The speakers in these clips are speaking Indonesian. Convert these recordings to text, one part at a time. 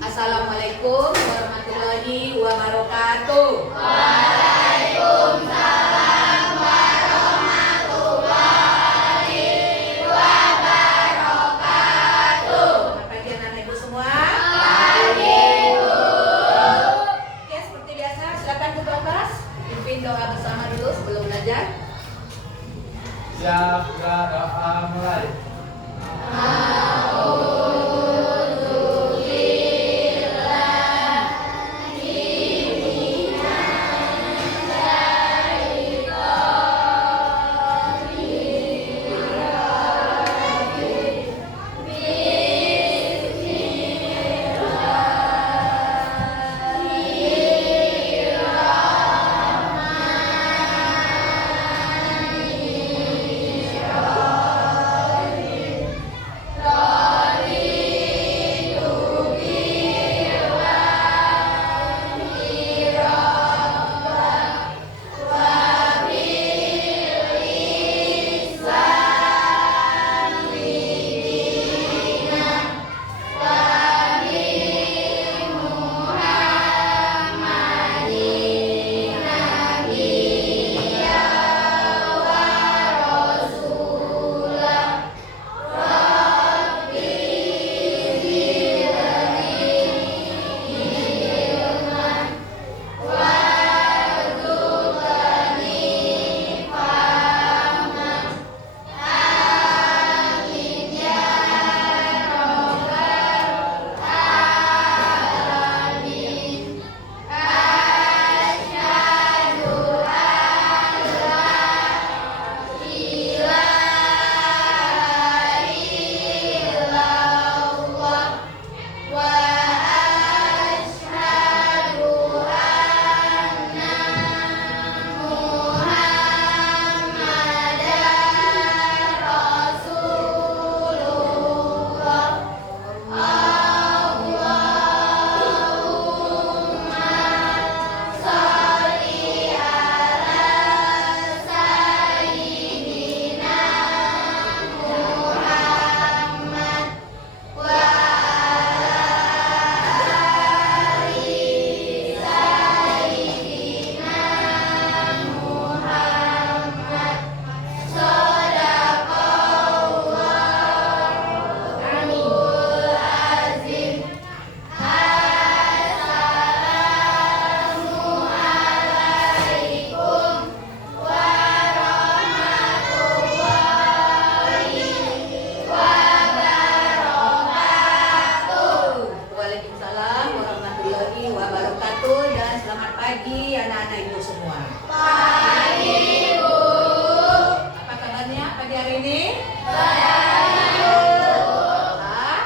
Assalamualaikum warahmatullahi wabarakatuh. Waalaikumsalam warahmatullahi wabarakatuh. Selamat pagi anak-anak ibu semua. Pagi, Bu. Oke, seperti biasa silakan ketua kelas pimpin doa bersama dulu sebelum belajar. Siap, doa mulai. Waalaikumsalam warahmatullahi wabarakatuh dan selamat pagi anak-anak ibu semua. Pagi, Bu. Apa kabarnya pagi hari ini? Alhamdulillah.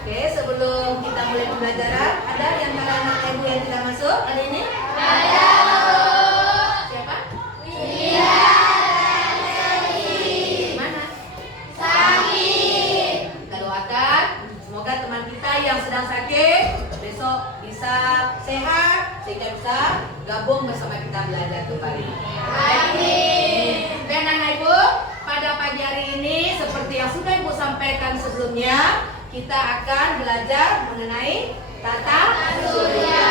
Oke, sebelum kita mulai pembelajaran, ada yang antara anak ibu yang tidak masuk hari ini? Ada, Siapa? Iya, Mana? sakit. Kita doakan semoga teman kita yang sedang sakit besok bisa sehat sehingga bisa gabung bersama kita belajar kembali. Amin. Dan anak ibu, pada pagi hari ini seperti yang sudah ibu sampaikan sebelumnya, kita akan belajar mengenai tata surya.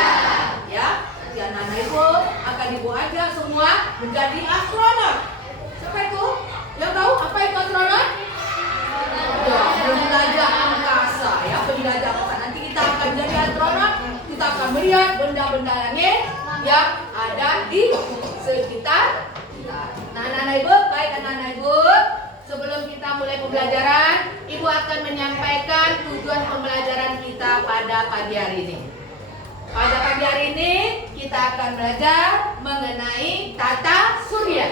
Ya, nanti anak-anak ibu akan ibu ajak semua menjadi astronot. Siapa itu? Yang tahu apa itu astronot? Ya, penjelajah angkasa ya, penjelajah angkasa. Nanti kita akan jadi astronot, kita akan melihat benda-benda langit yang ada di sekitar kita. Nah, anak-anak ibu, baik anak-anak ibu, sebelum kita mulai pembelajaran, ibu akan menyampaikan tujuan pembelajaran kita pada pagi hari ini. Pada pagi hari ini kita akan belajar mengenai tata surya.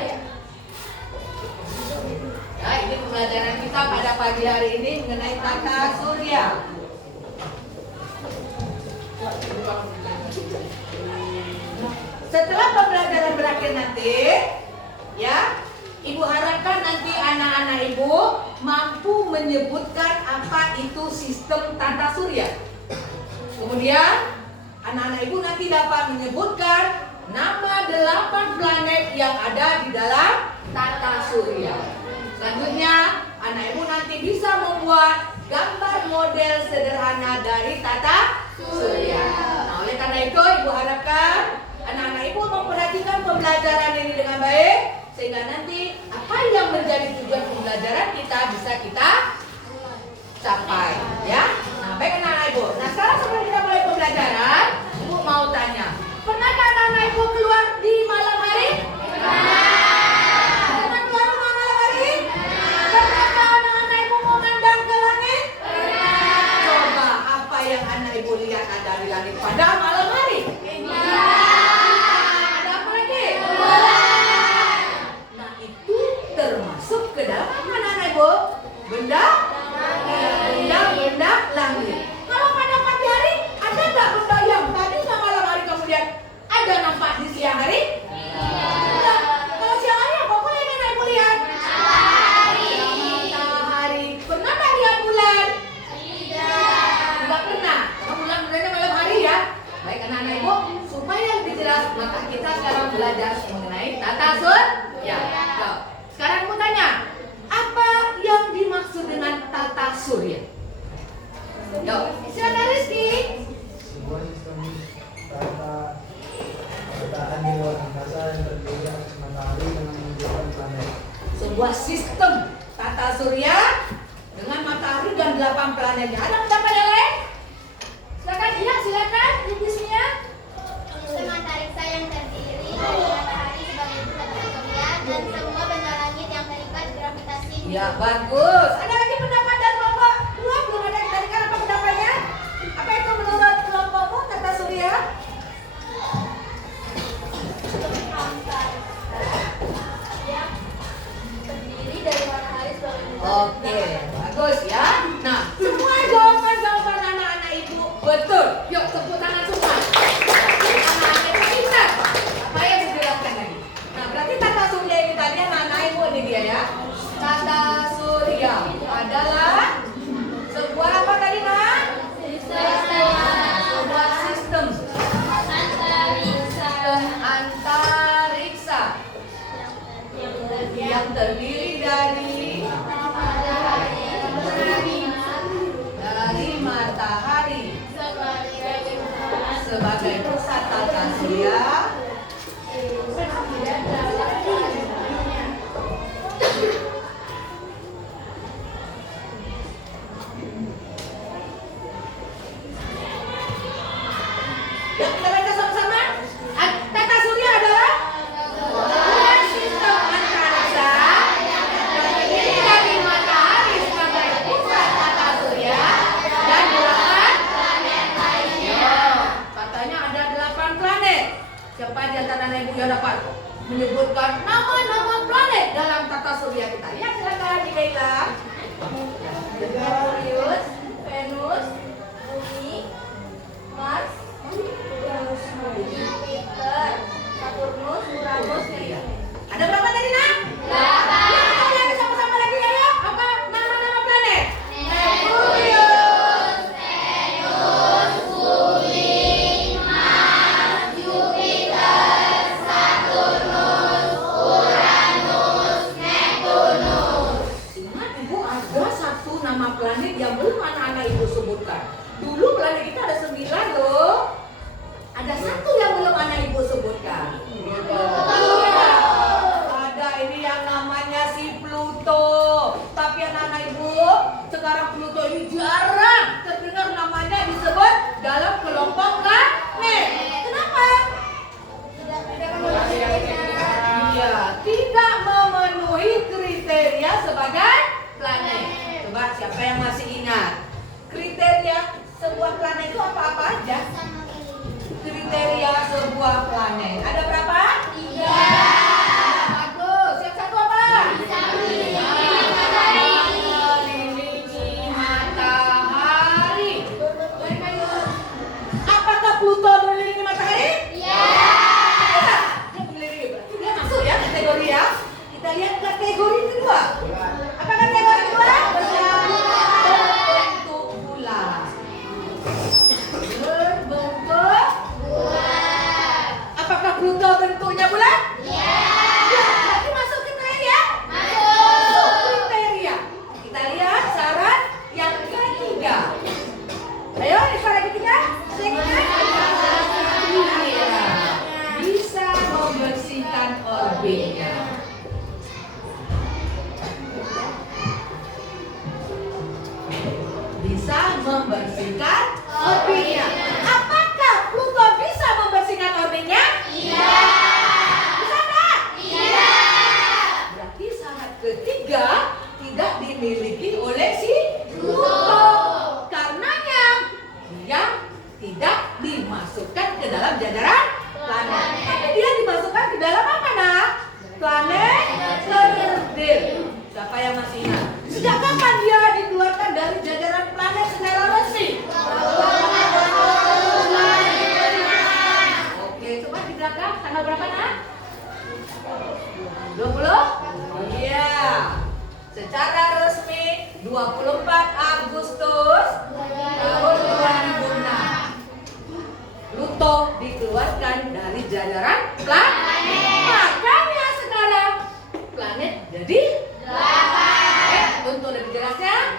Ya, ini pembelajaran kita pada pagi hari ini mengenai tata surya. Setelah pembelajaran berakhir nanti, ya, ibu harapkan nanti anak-anak ibu mampu menyebutkan apa itu sistem tata surya. Kemudian anak-anak ibu nanti dapat menyebutkan nama 8 planet yang ada di dalam tata surya. Selanjutnya, anak ibu nanti bisa membuat gambar model sederhana dari tata surya. Nah, oleh karena itu Ibu harapkan anak-anak Ibu memperhatikan pembelajaran ini dengan baik, sehingga nanti apa yang menjadi tujuan pembelajaran kita bisa kita capai, ya. Nah, baik anak-anak Ibu. Nah, sekarang sebelum kita mulai pembelajaran, Ibu mau tanya, pernahkah anak-anak Ibu keluar di malam hari? Pernah keluar di malam hari? Pernahkah anak-anak Ibu memandang ke langit? Coba apa yang anak Ibu lihat ada di langit pada malam hari? Ada apa lagi? Nah, itu termasuk ke dalam anak-anak Ibu benda langit. Kalau pada pagi hari ada nggak benda yang tadi sama malam hari kemudian ada nampak di siang hari? Tidak. Kalau siang hari apa pun yang anak Ibu lihat? Matahari. Pernah tak lihat bulan? Tidak pernah. Karena bulan berada malam hari, ya. Baik anak-anak Ibu, supaya lebih jelas maka kita sekarang belajar mengenai tata surya. Nah, sekarang aku tanya, apa yang dimaksud dengan tata surya? Yuk, silakan Rizky. Sebuah sistem tataan di luar angkasa yang terdiri atas matahari dengan menunjukkan planet. Sebuah sistem tata surya dengan matahari dan 8 planetnya. Ada pendapat yang lain? Silakan, iya, silakan. Intisnya. Sistem antariksa yang terdiri dari matahari sebagai pusat surya dan semua benda langit yang terikat gravitasi. Ya, bagus. Ada lagi pendapat dari Bapak? Dua, belum ada yang tadi. Apa pendapatnya? Apa itu menurut kelompokmu tata surya? Yang terdiri dari matahari sebagai pusat. Oke, bagus ya. Nah, semua jawaban anak-anak Ibu betul. Yuk, tepuk tangan semua. Anak-anak Ibu ingat apa yang dijelaskan tadi. Nah, berarti tata surya ini tadi anak-anak Ibu ini dia, ya. Tata surya adalah sebuah apa tadi, Nak? Sebuah sistem antariksa yang terdiri dari matahari sebagai pusat tata surya. Yuk kita baca sama-sama. Tata surya adalah sebuah sistem antariksa yang terdiri dari matahari sebagai pusat tata surya dan 8 planet lainnya. Katanya ada 8 planet. Siapa di antara anak Ibu yang dapat menyebutkan nama-nama planet dalam tata surya kita? Ya, silakan Dikaila. Merkurius, Venus, Bumi, Mars, Jupiter, Saturnus, Uranus, Neptunus. Ada berapa tadi, Nak? 8. Ya, kita lihat sama-sama lagi ya. Apa nama-nama planet? Merkurius, Venus, Bumi, Mars, Jupiter, Saturnus, Uranus, Neptunus. Ingat Ibu, ada satu nama planet yang belum ya? Iya, bisa membersihkan orbitnya. Bisa membersihkan orbitnya. Apakah Pluto bisa membersihkan orbitnya? Iya. Bisa nggak? Iya. Berarti syarat ketiga tidak dimiliki oleh si Pluto. Karenanya dia tidak dimasukkan ke dalam jajaran planet. Tapi dia dimasukkan ke dalam apa, Nak? Planet kerdil. Siapa yang masih ingat? Sejak kapan dia dikeluarkan dari jajaran planet secara resmi? Oke, coba di belakang tanggal berapa, Nak? 20? Oh iya. Secara resmi 24 Agustus tahun 2006. Pluto dikeluarkan dari jajaran planet. Makanya sekarang planet jadi 8. Untuk lebih jelasnya,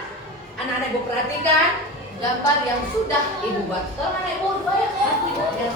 anak-anak Ibu perhatikan gambar yang sudah Ibu buat. Kalau anak Ibu dua ya, Ibu ya.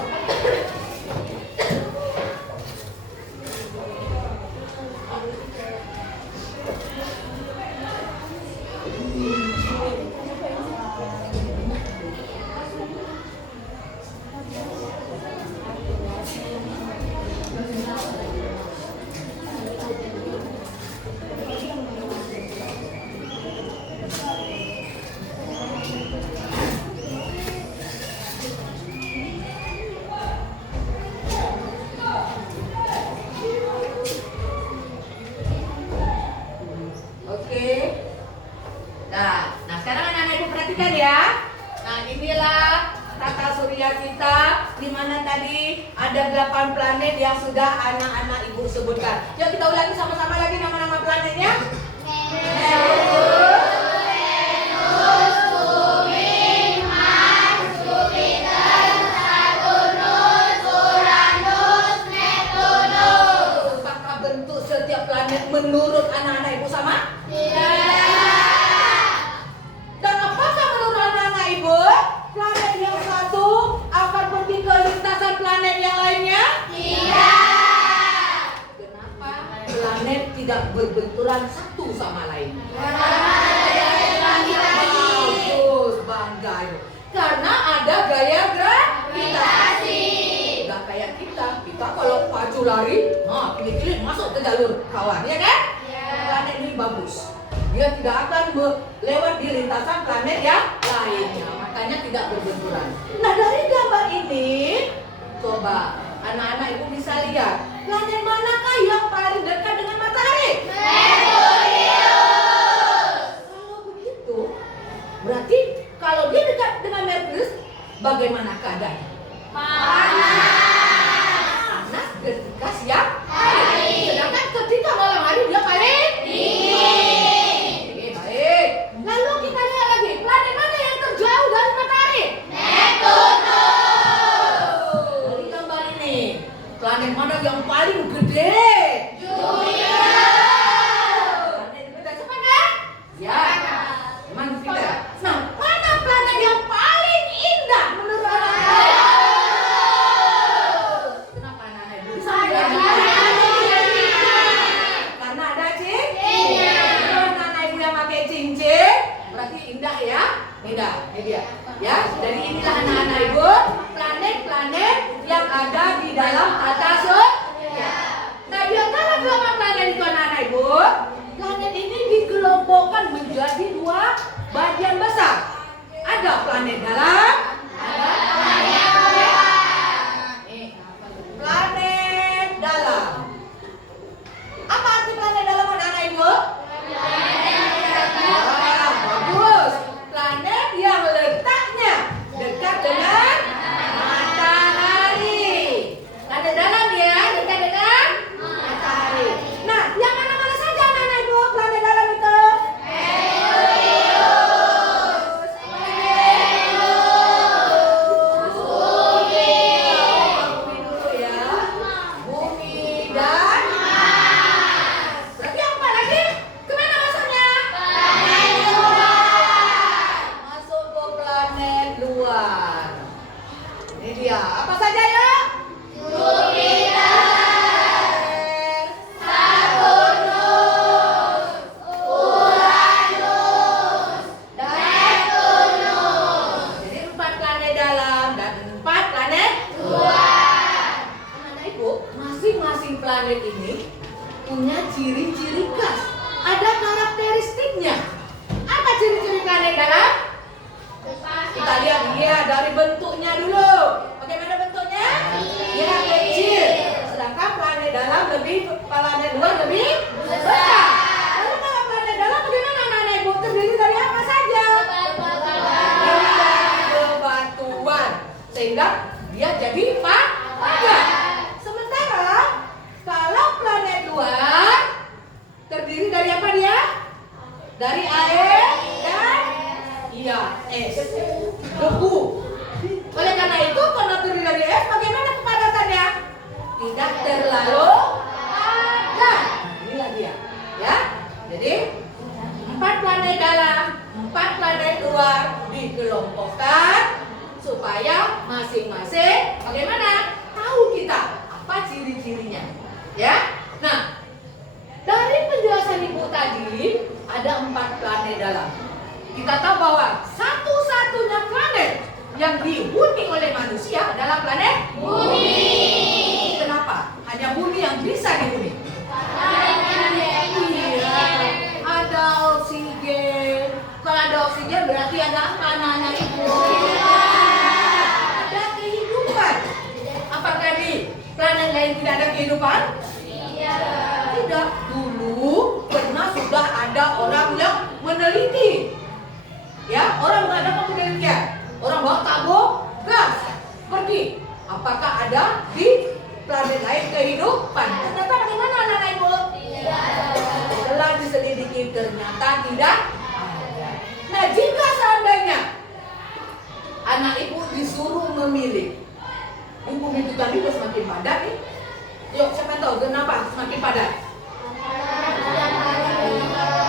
Oke. Nah sekarang anak-anak Ibu perhatikan ya. Nah inilah tata surya kita, di mana tadi ada 8 planet yang sudah anak-anak Ibu sebutkan. Yuk kita ulangi sama-sama lagi nama-nama planetnya. Neptunus, Bumi, Mars, Jupiter, Saturnus, Uranus, Neptunus. apakah bentuk setiap planet menurut anak-anak Ibu sama? Dan apakah menurut anak-anak Ibu planet yang satu akan pergi ke lintasan planet yang lainnya? Kenapa planet tidak berbenturan satu sama lain? Bagus, bangga Ibu. Karena ada gaya gravitasi. Gak kayak kita kalau pacu lari, pilih-pilih masuk ke jalur kawan, ya kan? Planet ini bagus. Dia tidak akan lewat di lintasan planet yang lainnya, makanya tidak berbenturan. Nah dari gambar ini, coba anak-anak Ibu bisa lihat planet manakah yang paling dekat dengan matahari? Kalau begitu, berarti kalau dia dekat dengan Merkurius, bagaimana keadaannya? Panas ketika siang hari. Sedangkan ketika malam hari dia paling dingin. Oke, baik. Lalu kita lihat lagi, planet mana yang terjauh dari matahari? Dari gambar ini, planet mana yang paling gede? Planet Jupiter, siapa kan? Ya, memang Jupiter. Nah, mana planet yang paling indah menurut anak-anak? Kenapa anak-anak Ibu bisa bilang karena ada cincin. Kalau anak-anak Ibu yang pakai cincin, berarti indah ya? Indah, ini dia. Ya, jadi inilah anak-anak Ibu, planet-planet yang ada di dalam tata surya. Nah, di antara 8 planet itu anak-anak Ibu, planet ini dikelompokkan menjadi 2 bagian besar. Ada planet dalam, ada planet luar. Planet dalam. Apa arti planet dalam anak-anak Ibu? Wah, bagus. Planet yang letaknya dekat dengan matahari. Planet dalam ya, dekat dengan matahari. Nah, yang mana-mana saja anak-anak Ibu planet dalam itu? Venus, Iya, apa saja ya? Jadi 4 planet dalam dan 4 planet luar. Anak-anak ibu, masing-masing planet ini punya ciri-ciri khas. Ada karakteristiknya. Apa ciri-ciri planet dalam? Kita lihat dia dari bentuknya dulu. Bagaimana bentuknya? Ya, kecil. Sedangkan planet dalam planet luar lebih besar. Lalu kalau planet dalam bagaimana anak-anak ibu? Terdiri dari apa saja? Dari bebatuan. Sehingga dia jadi padat. Sementara kalau planet luar terdiri dari apa dia? Dari air dan es, debu. Oleh karena itu, karena terdiri dari es, bagaimana kepadatannya? Tidak terlalu padat. Inilah dia, ya. Jadi 4 planet dalam, 4 planet luar dikelompokkan supaya masing-masing bagaimana? Tahu kita apa ciri-cirinya, ya. Nah, dari penjelasan ibu tadi ada 4 planet dalam. Kita tahu bahwa satu-satunya planet yang dihuni oleh manusia adalah planet Bumi. Kenapa? Hanya Bumi yang bisa dihuni. Iya, ada oksigen. Kalau ada oksigen berarti ada apa anak-anak ibu? Ada kehidupan. Apakah di planet lain tidak ada kehidupan? Tidak. Dulu pernah sudah ada orang yang meneliti. Ya, orang mengadakan penelitian. Orang bawa tabung gas pergi. Apakah ada di planet lain kehidupan? Ternyata bagaimana anak-anak ibu? Setelah diselidiki ternyata tidak ada. Nah, jika seandainya anak ibu disuruh memilih, bumi itu tadi udah semakin padat nih. Yuk, siapa tahu kenapa semakin padat?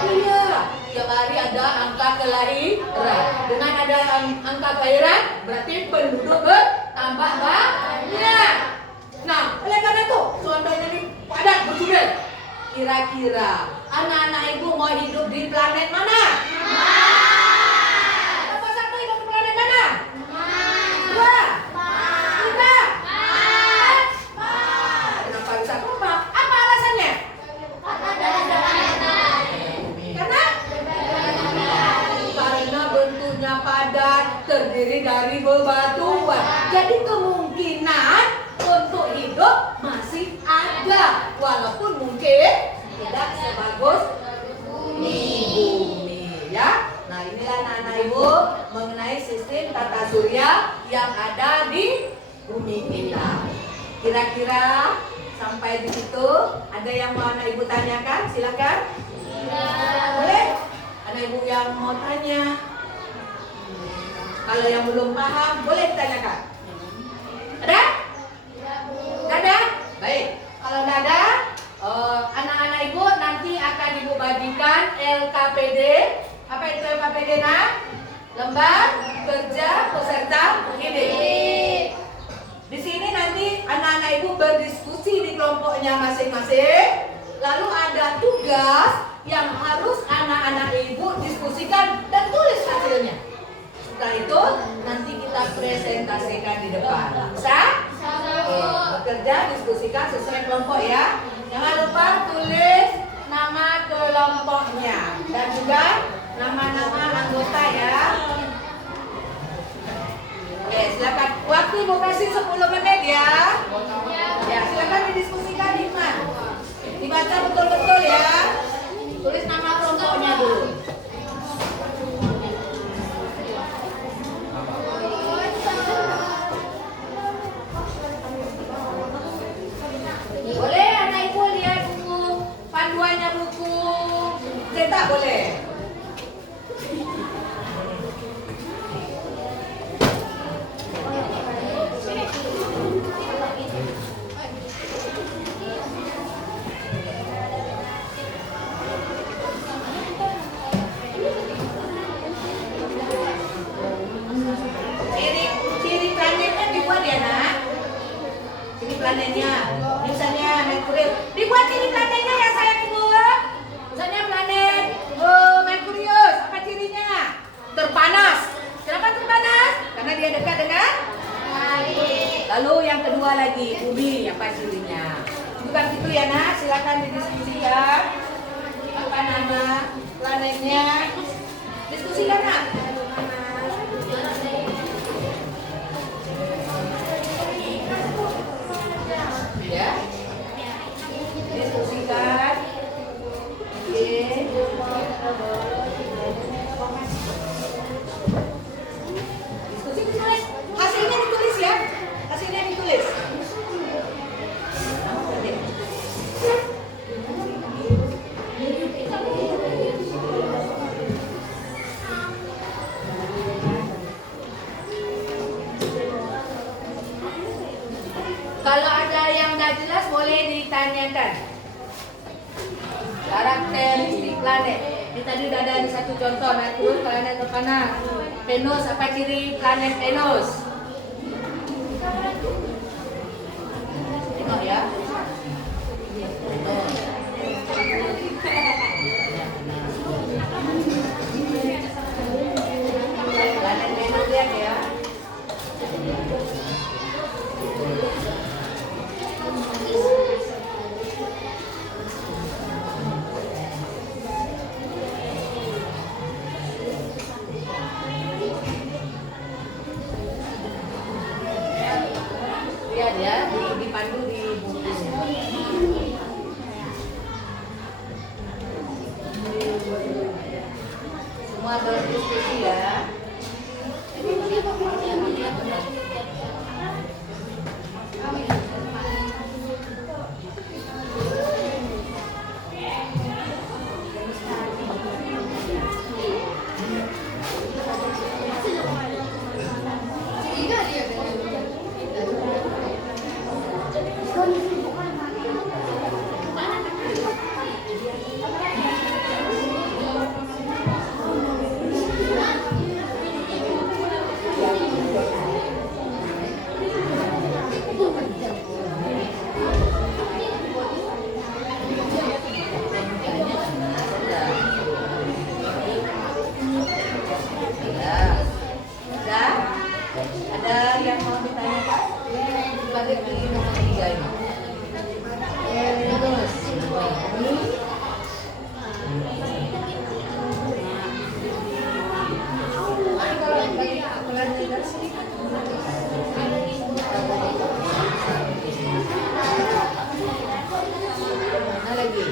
Iya, tiap hari ada angka kelahiran. Dengan ada angka kelahiran, berarti penduduk bertambah banyak. Nah, oleh karena itu, seandainya ini padat berjubel. Kira-kira anak-anak ibu mau hidup di planet mana? Apa satu hidup di planet mana? Dua. Tiga. Kenapa bisa kompak? Apa alasannya? Karena bentuknya padat, terdiri dari bebatuan. Jadi kemungkinan untuk hidup masih ada, walaupun mungkin tidak sebagus bumi, ya. Nah, inilah anak-anak ibu mengenai sistem tata surya yang ada di bumi kita. Kira-kira sampai di situ ada yang mau anak ibu tanyakan? Silakan. Boleh? Anak ibu yang mau tanya. Kalau yang belum paham boleh ditanyakan. Ada? Tidak ada? Baik. Kalau tidak ada, anak-anak ibu nanti akan ibu bagikan LKPD. Apa itu LKPD nak? Lembar kerja peserta didik. Di sini nanti anak-anak ibu berdiskusi di kelompoknya masing-masing. Lalu ada tugas yang harus anak-anak ibu diskusikan dan tulis hasilnya. Setelah itu nanti kita presentasikan di depan. Bisa? Bekerja, diskusikan sesuai kelompok ya. Jangan lupa tulis nama kelompoknya dan juga nama-nama anggota ya. Oke, silakan. Waktu ibu kasih 10 menit ya. Ya, silakan didiskusikan Iman. Dibaca betul-betul ya. Tulis nama kelompoknya dulu. Boleh anak ibu lihat buku panduannya, buku cetak boleh. planetnya. Misalnya Merkurius. Dibuat ini planetnya ya sayang ibu. Misalnya planet Merkurius, apa cirinya? Terpanas. Kenapa terpanas? Karena dia dekat dengan hari. Lalu yang kedua lagi, bumi, apa cirinya? Bukan gitu ya nak, silakan didiskusikan. Apa nama planetnya? Diskusikan nak. Ya, diskusikan. Oke. Diskusi ditulis. Hasilnya ditulis ya. Hasilnya ditulis. Kalau ada yang nggak jelas boleh ditanyakan. Karakteristik planet. Ini tadi udah ada satu contoh. Merkurius planet terpanas. Venus, apa ciri planet Venus? Tengok ya. Planet Venus lihat ya. Lihat ya, dipandu di bukunya. Semua berdiskusi ya. Ada yang mau ditanyakan? Balik di nomor 3 ini. Terus. Mana lagi?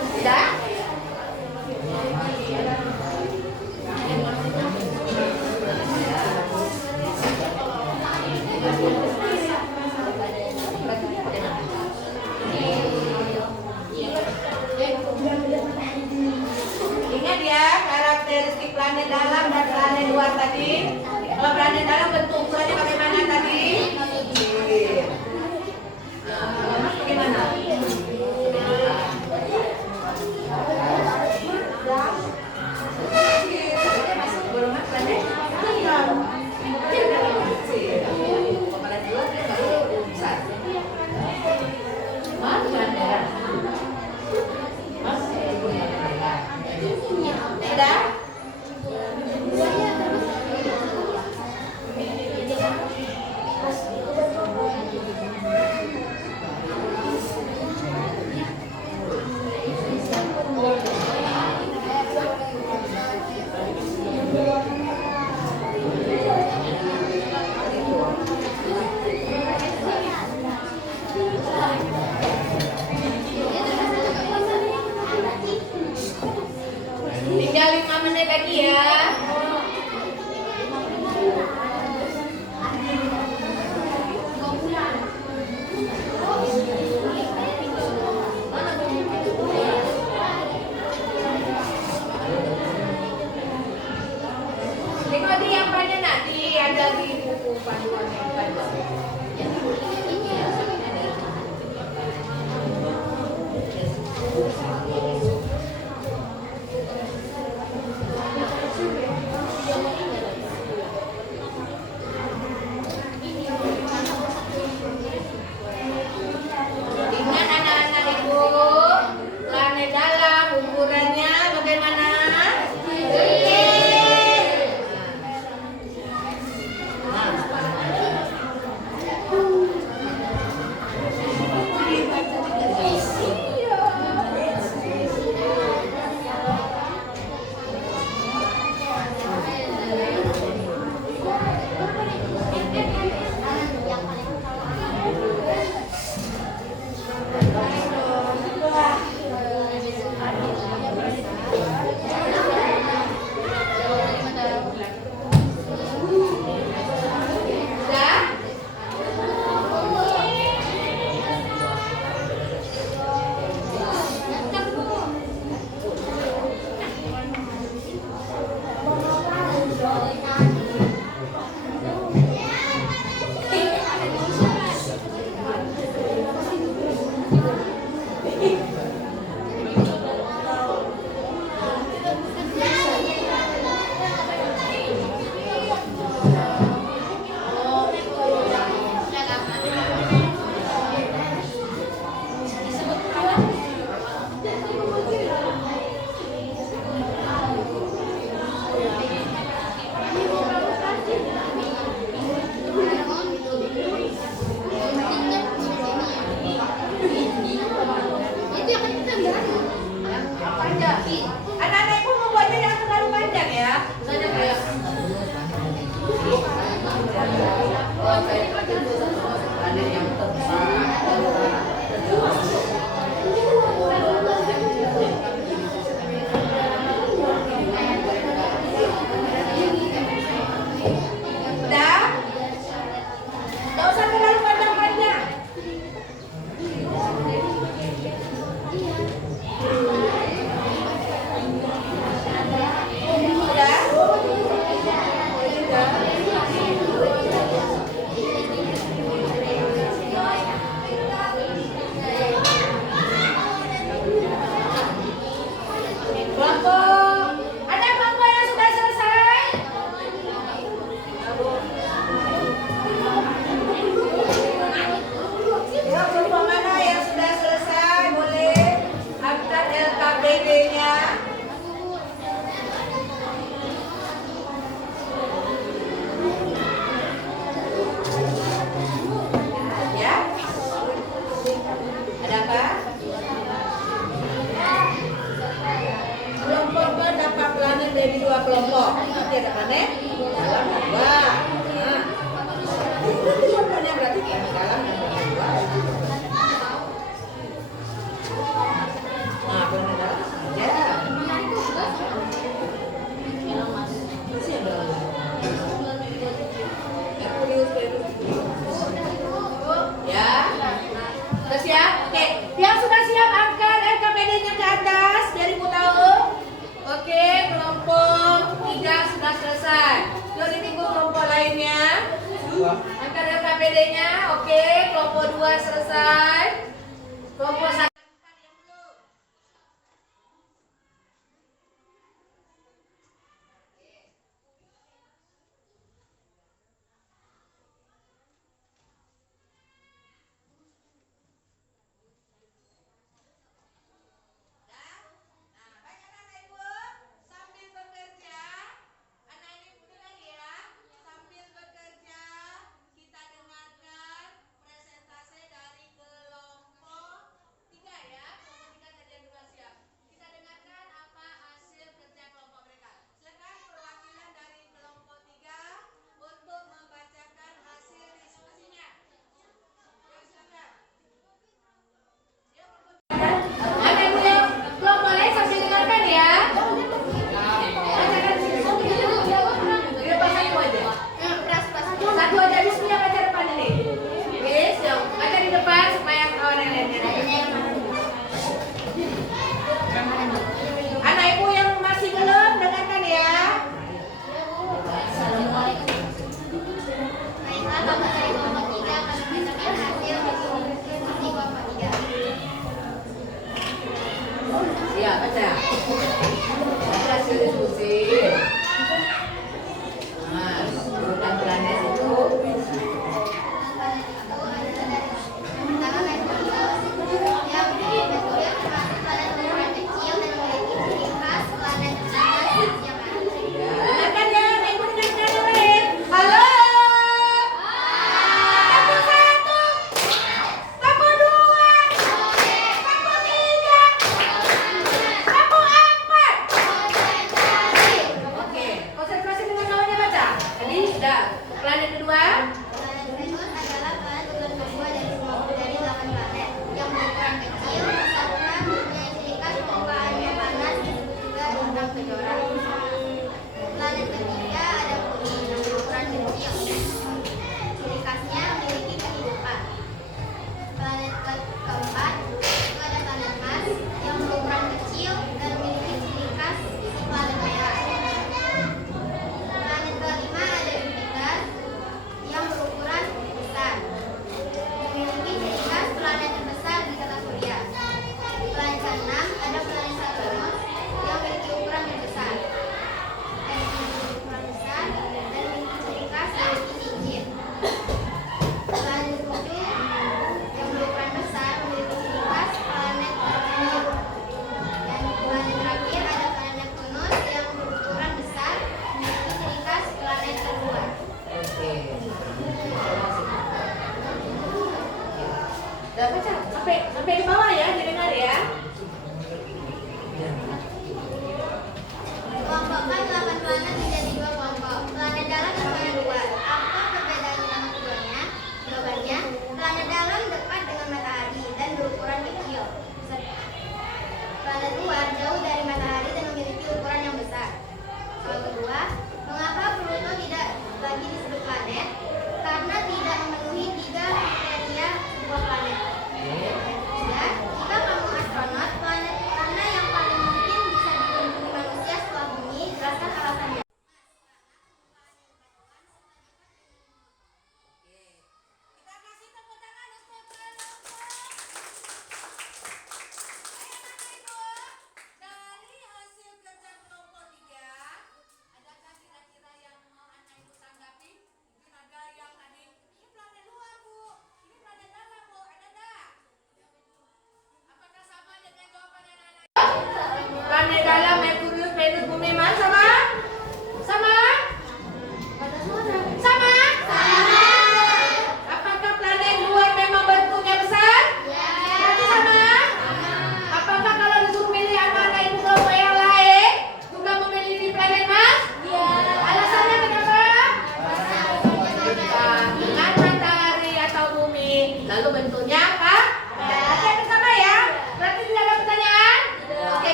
Sudah? Ingat ya, karakteristik planet dalam dan planet luar tadi. Kalau planet dalam bentuk ukurannya bagaimana tadi? Nah, bagaimana? Masuk golongan planet dalam. Kepala dua dia baru besar. Mana? Sudah? Tinggal 5 menit lagi ya. Tengok di yang mana nak ada di buku panduan yang ada. Anak-anak ibu membuatnya jangan terlalu panjang ya. Misalnya kayak ada yang nggak usah terlalu panjang-panjang. Kelompok, ada kelompok yang sudah selesai? Ya, kelompok mana yang sudah selesai? Boleh akta LKPD-nya. Ya? Ada apa? Kelompok ke dapat pelanggan dari 2 kelompok. Nanti ada panen dalam dan 2. Nah, itu kelompoknya berarti yang dalam dan 2. Nah, panen dalam aja. Masih ada. Ya. Sudah siap? Oke. Yang sudah siap angkat LKPD-nya ke atas biar ibu tahu. Oke, kelompok 3 sudah selesai. Yuk ditunggu kelompok lainnya. Angkat LKPD-nya. Oke, kelompok 2 selesai. Kelompok 1. Kita dengarkan presentasi dari kelompok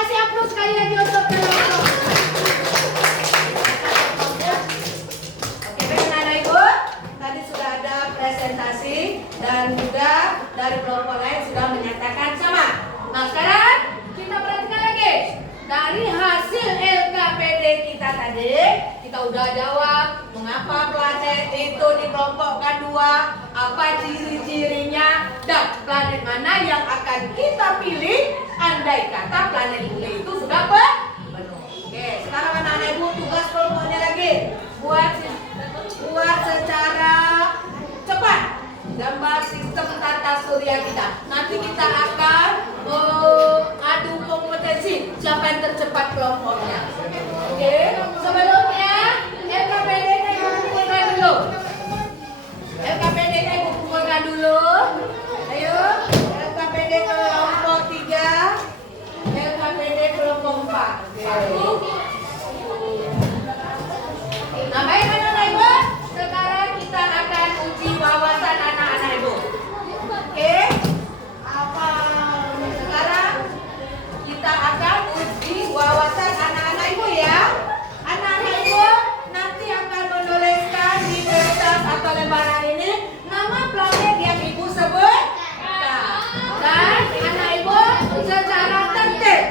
Kasih aplaus sekali lagi untuk kelompok. Oke, baik anak ibu. Tadi sudah ada presentasi dan juga dari kelompok lain sudah menyatakan sama. Nah sekarang kita perhatikan lagi dari hasil LKPD kita tadi. Kita udah jawab mengapa planet itu dikelompokkan dua, apa ciri-cirinya, dan planet mana yang akan kita pilih andai kata planet bumi itu sudah penuh. Oke, sekarang anak-anak ibu tugas kelompoknya lagi buat secara cepat gambar sistem tata surya kita. Nanti kita akan adu kompetensi siapa yang tercepat kelompoknya. Oke, sebelumnya LKPD-nya ibu kumpulkan dulu. LKPD-nya ibu kumpulkan dulu. Ayo, LKPD kelompok 3, LKPD kelompok 4. Oke. Nah, baik anak-anak ibu, sekarang kita akan uji wawasan anak-anak ibu. Oke? Sekarang kita akan uji wawasan anak-anak ibu ya. Anak-anak ibu nanti akan menuliskan di kertas atau lembaran ini nama planet yang ibu sebut. Dan anak ibu secara tertib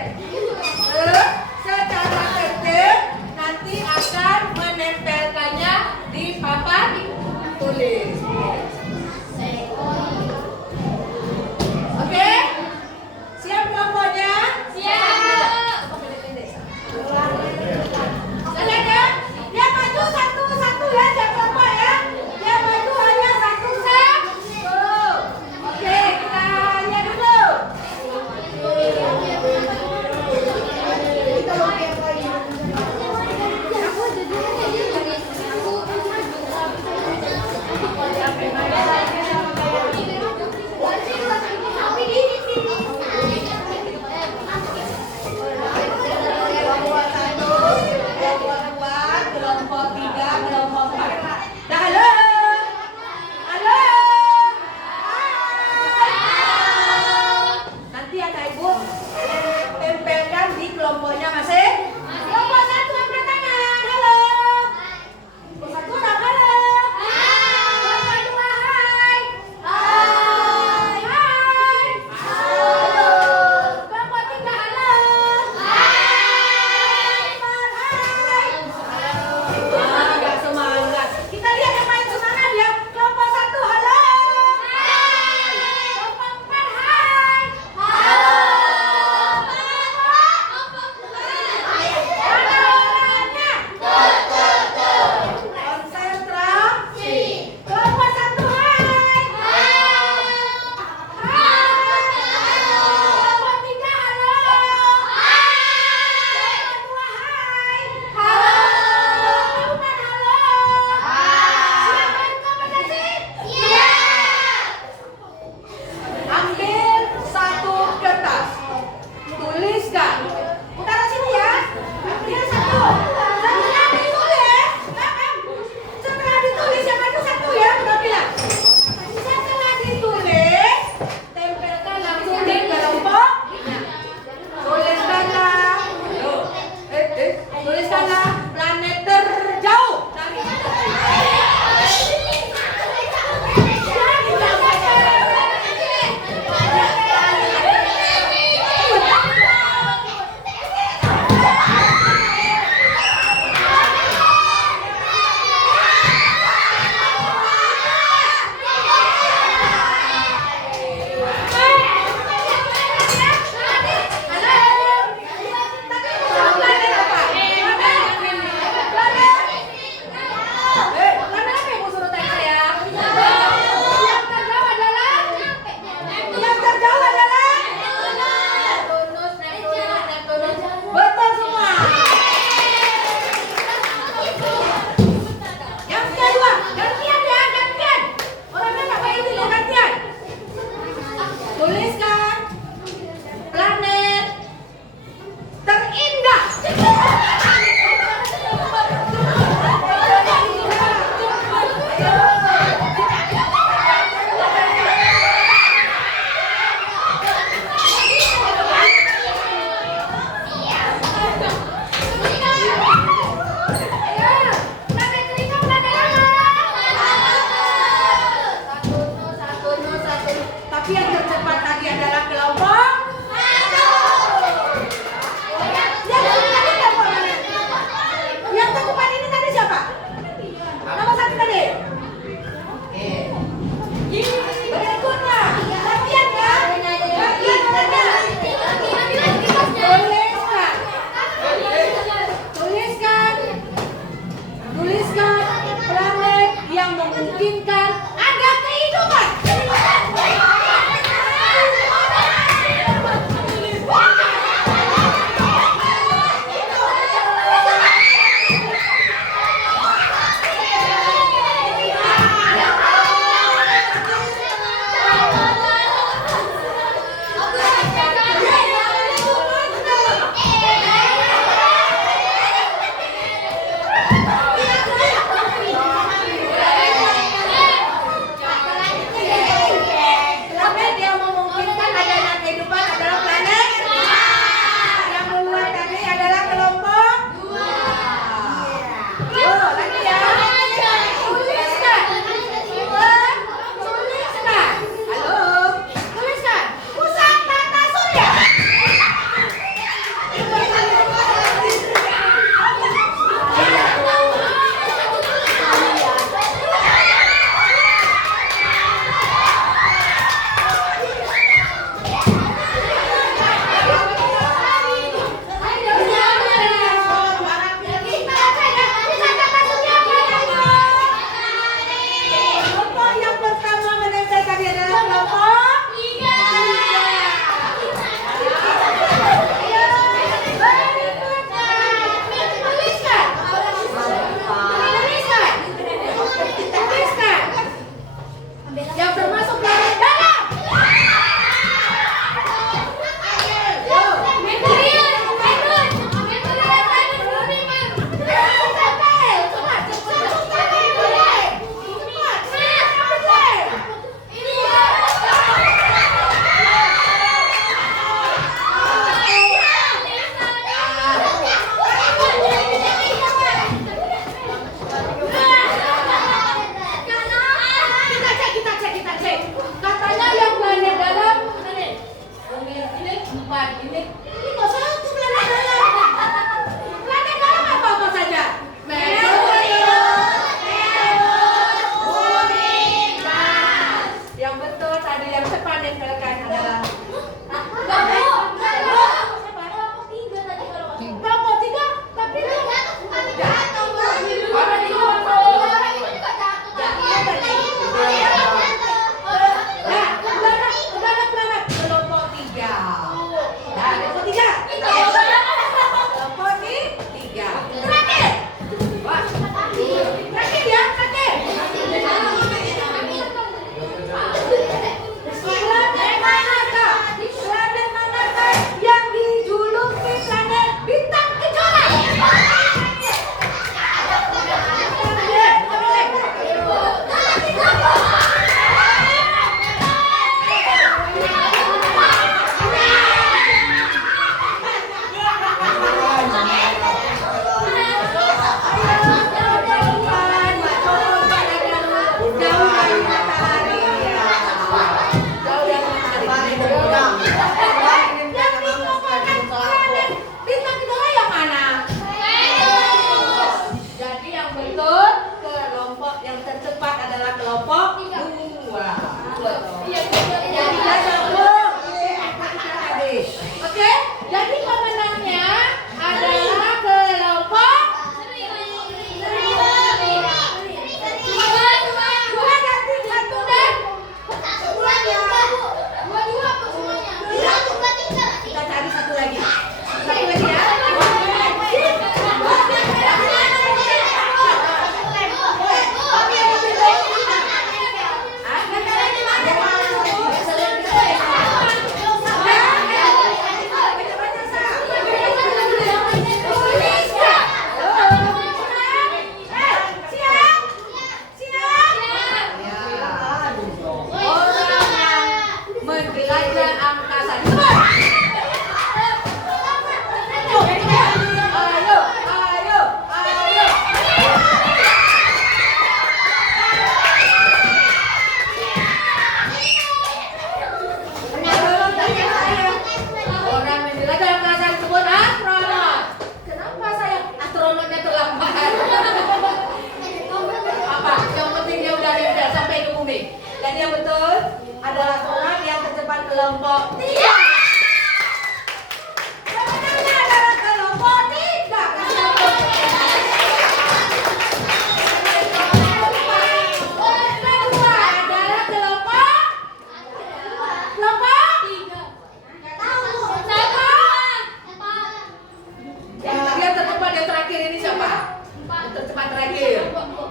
Tercepat terakhir. Kelompok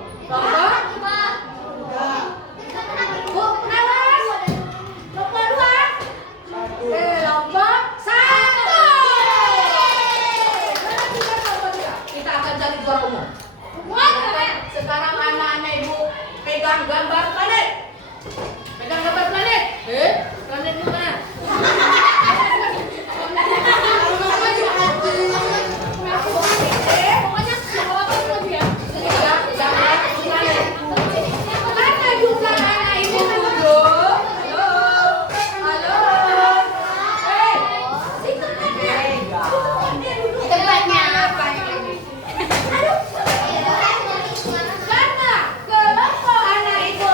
Bu, awas. Kelompok 2. Kelompok 1. Kita akan cari juara umum. Sekarang anak-anak ibu pegang gambar planet. Pegang gambar planet. Planet itu mana? Mana jumlah anak ibu duduk? Halo. Tempatnya apa ini? Karena kelompok anak ibu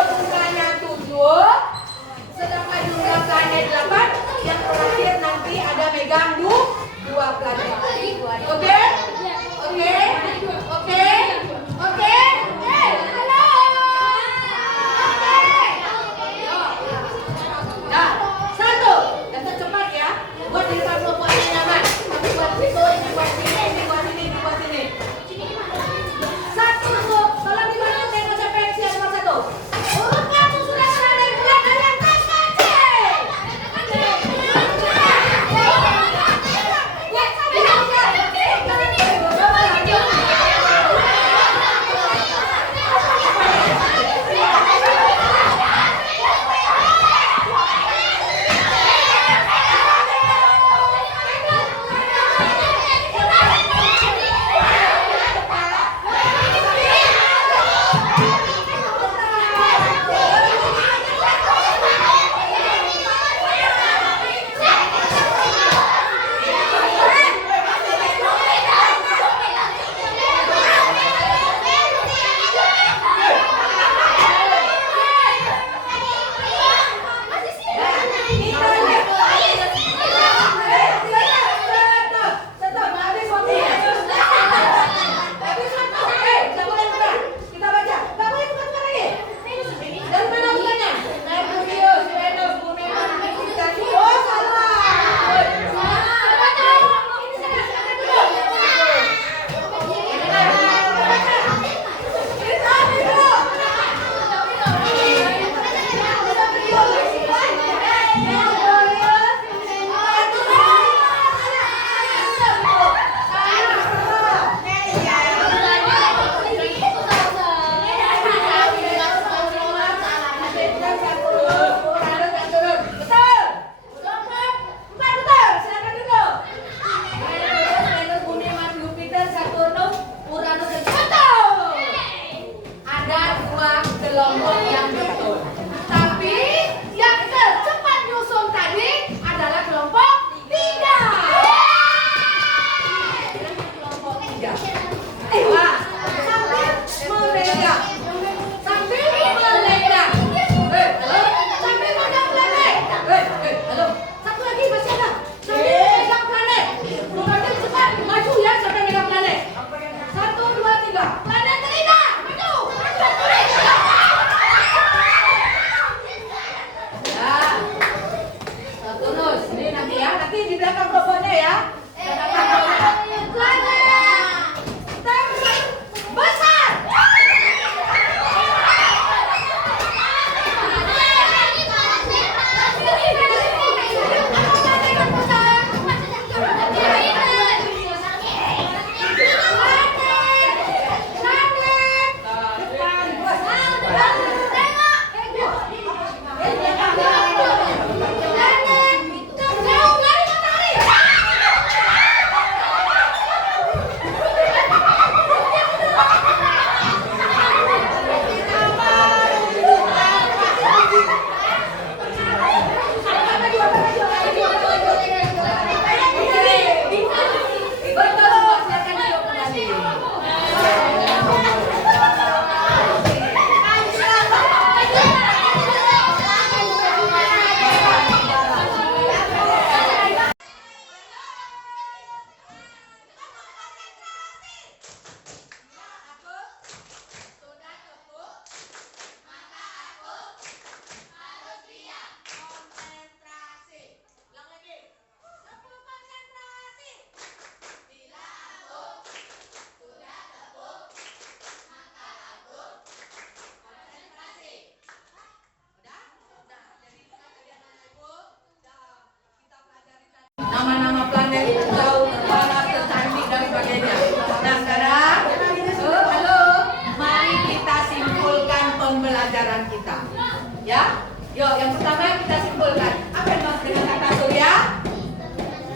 Yuk, yang pertama kita simpulkan. Apa yang dimaksud dengan tata surya?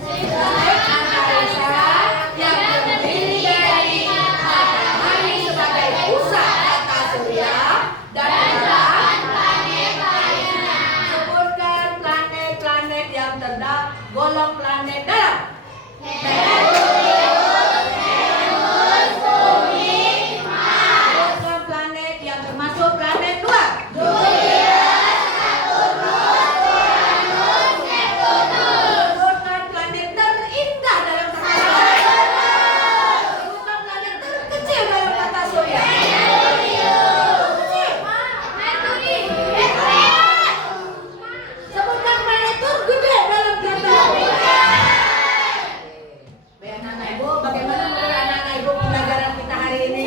Sistem antariksa yang terdiri dari matahari sebagai pusat tata surya dan planet lainnya. Sebutkan planet-planet yang tergolong planet dalam. Sebutkan planet yang termasuk planet luar. Sebutkan planet terindah dalam tata surya. Sebutkan planet terkecil dalam tata surya. Sebutkan planet tergede dalam tata surya. Baik anak-anak ibu, bagaimana menurut anak-anak ibu pembelajaran kita hari ini?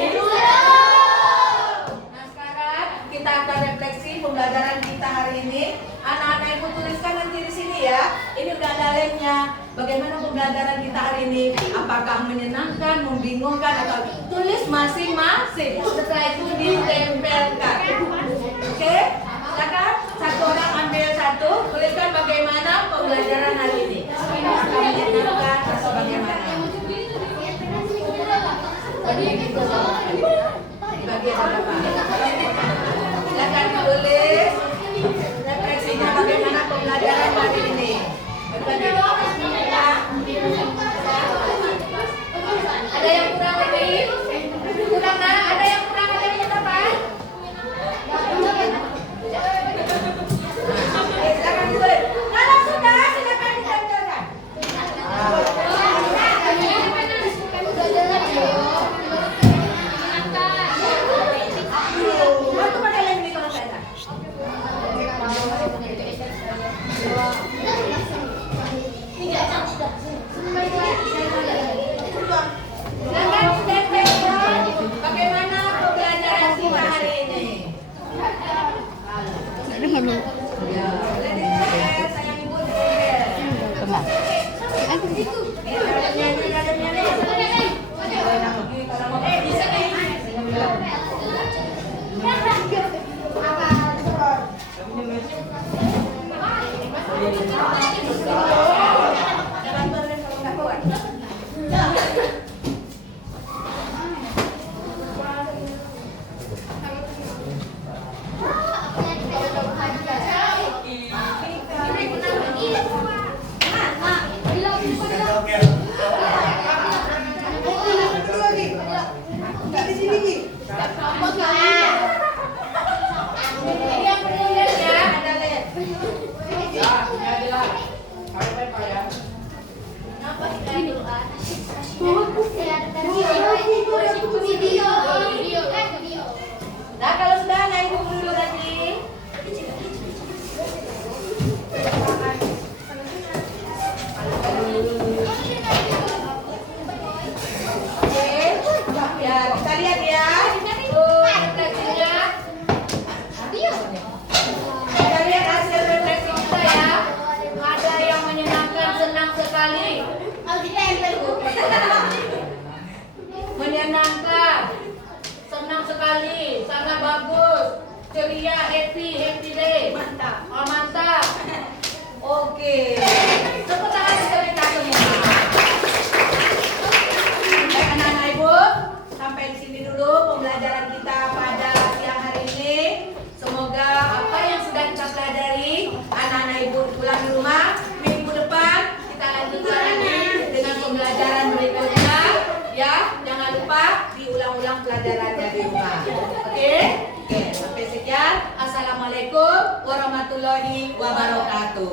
Nah sekarang kita akan refleksi pembelajaran kita hari ini. Anak-anak ibu tuliskan nanti di sini ya. Ini udah ada lemnya. Bagaimana pembelajaran kita hari ini? Apakah menyenangkan, membingungkan atau tulis masing-masing. Setelah itu ditempelkan. Oke? Silakan satu orang ambil satu. Tuliskan bagaimana pembelajaran hari ini. Apakah menyenangkan atau bagaimana? Bagian apa? Silakan ditulis refleksinya bagaimana pembelajaran hari ini. Ada yang kurang lagi? Kurang nak? Ada yang kurang ada yang tambahan? Silakan ditulis. Kalau sudah silakan ditempelkan. Waktu pakai lem ini kalau saya. Silakan ditempelkan. Bagaimana pembelajaran kita hari ini? Ya, boleh ditempel. Sayang ibu ditempel. Nah kalau sudah naik buku dulu lagi. Oke, ya kita lihat ya. Refleksinya. Kita lihat hasil refleksi kita ya. Ada yang menyenangkan, senang sekali. Menyenangkan, senang sekali, sangat bagus, ceria, happy day. Mantap. Oh, mantap. Oke. Tepuk tangan untuk kita semua. Baik anak-anak ibu, sampai di sini dulu pembelajaran kita pada siang hari ini. Semoga apa yang sudah kita pelajari anak-anak ibu pulang di rumah. Minggu depan kita lanjutkan lagi dengan pembelajaran berikutnya. Ya, jangan lupa diulang-ulang pelajarannya di rumah. Oke? Oke, sampai sekian. Assalamualaikum warahmatullahi wabarakatuh.